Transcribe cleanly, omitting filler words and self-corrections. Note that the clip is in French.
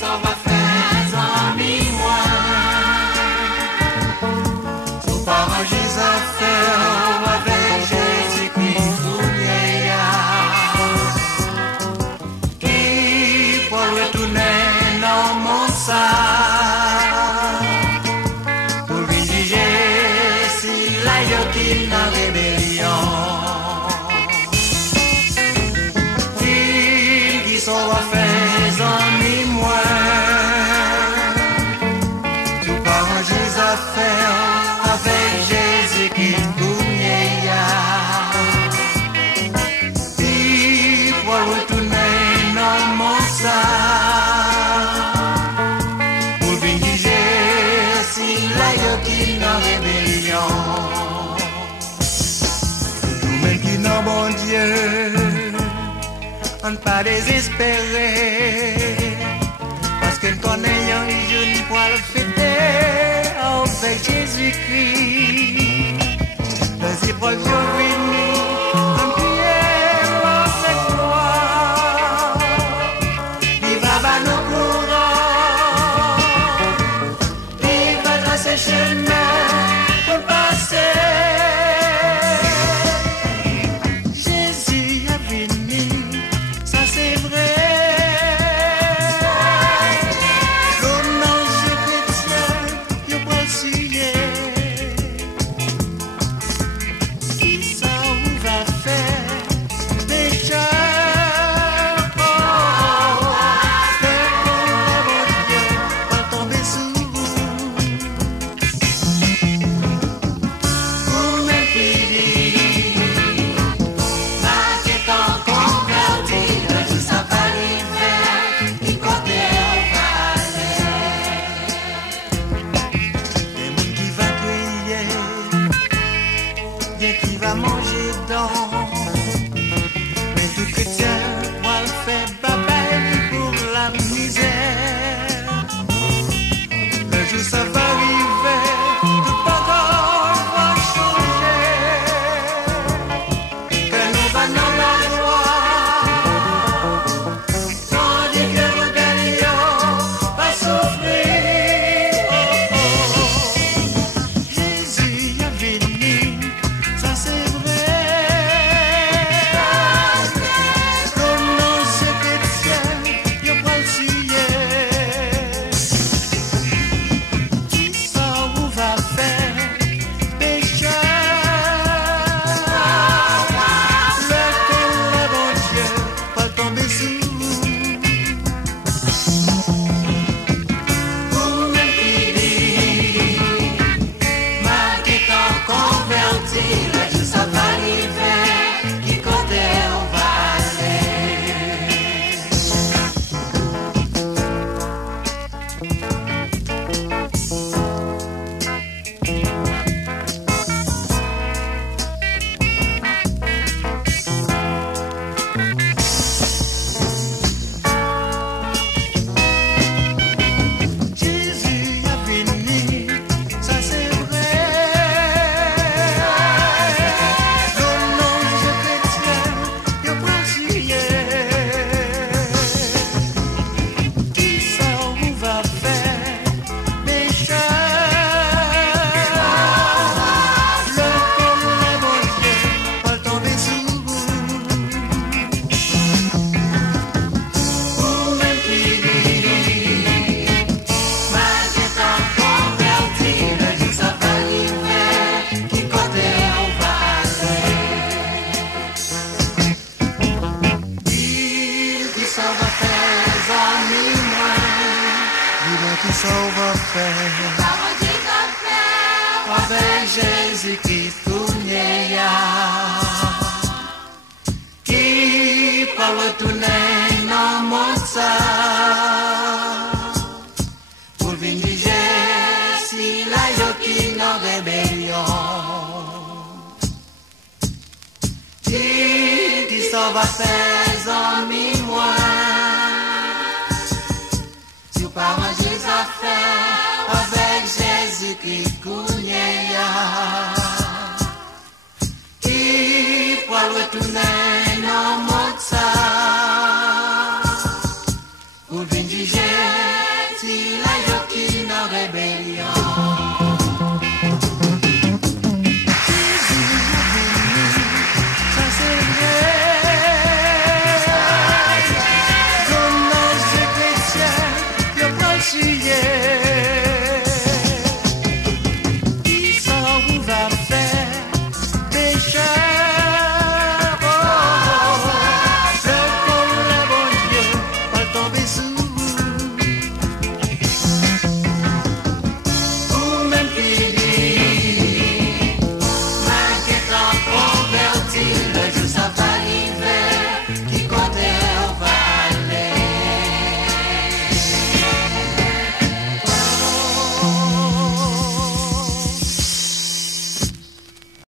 ça va faire en moi. Faut pas ranger ça faire avec Jésus-Christ qui pour retourner dans mon sang pour juger si la yoki n'a rébellion. So va faire en moi. Tu parles des affaires avec Jésus qui est puis pour retourner dans mon sang pour juger si la yoki n'a rébellion. Nous-mêmes qui n'avons bon Dieu, on ne pas désespérer, parce qu'elle connaît un jeune pour le fêter avec Jésus-Christ. Les épreuves sont venues, on prière avec moi. Il va nous courants, il va tracer chemin pour passer. Qui va manger dans, mais tout chrétien va le faire bataille pour la misère. Le jour ça va arriver, tout encore va changer, que nous va dans la joie, tandis que le gagnant va souffrir. Jésus a venu. C'est vrai, comme nos chrétiens, y'a pas le sujet. Qui ça vous va faire pécheur? Le bon Dieu va tomber sous. Vous m'écrivez, ma tête en convertie. Ça va arriver, qui côté on va Jésus a venu, ça c'est vrai. Qui sauve avec Jésus-Christ tout qui peut retourner dans mon sang pour venir juger si la yoki n'a rébellion. Qui sauve avec moi. Si vous parlez des affaires avec Jésus-Christ qui pour retourner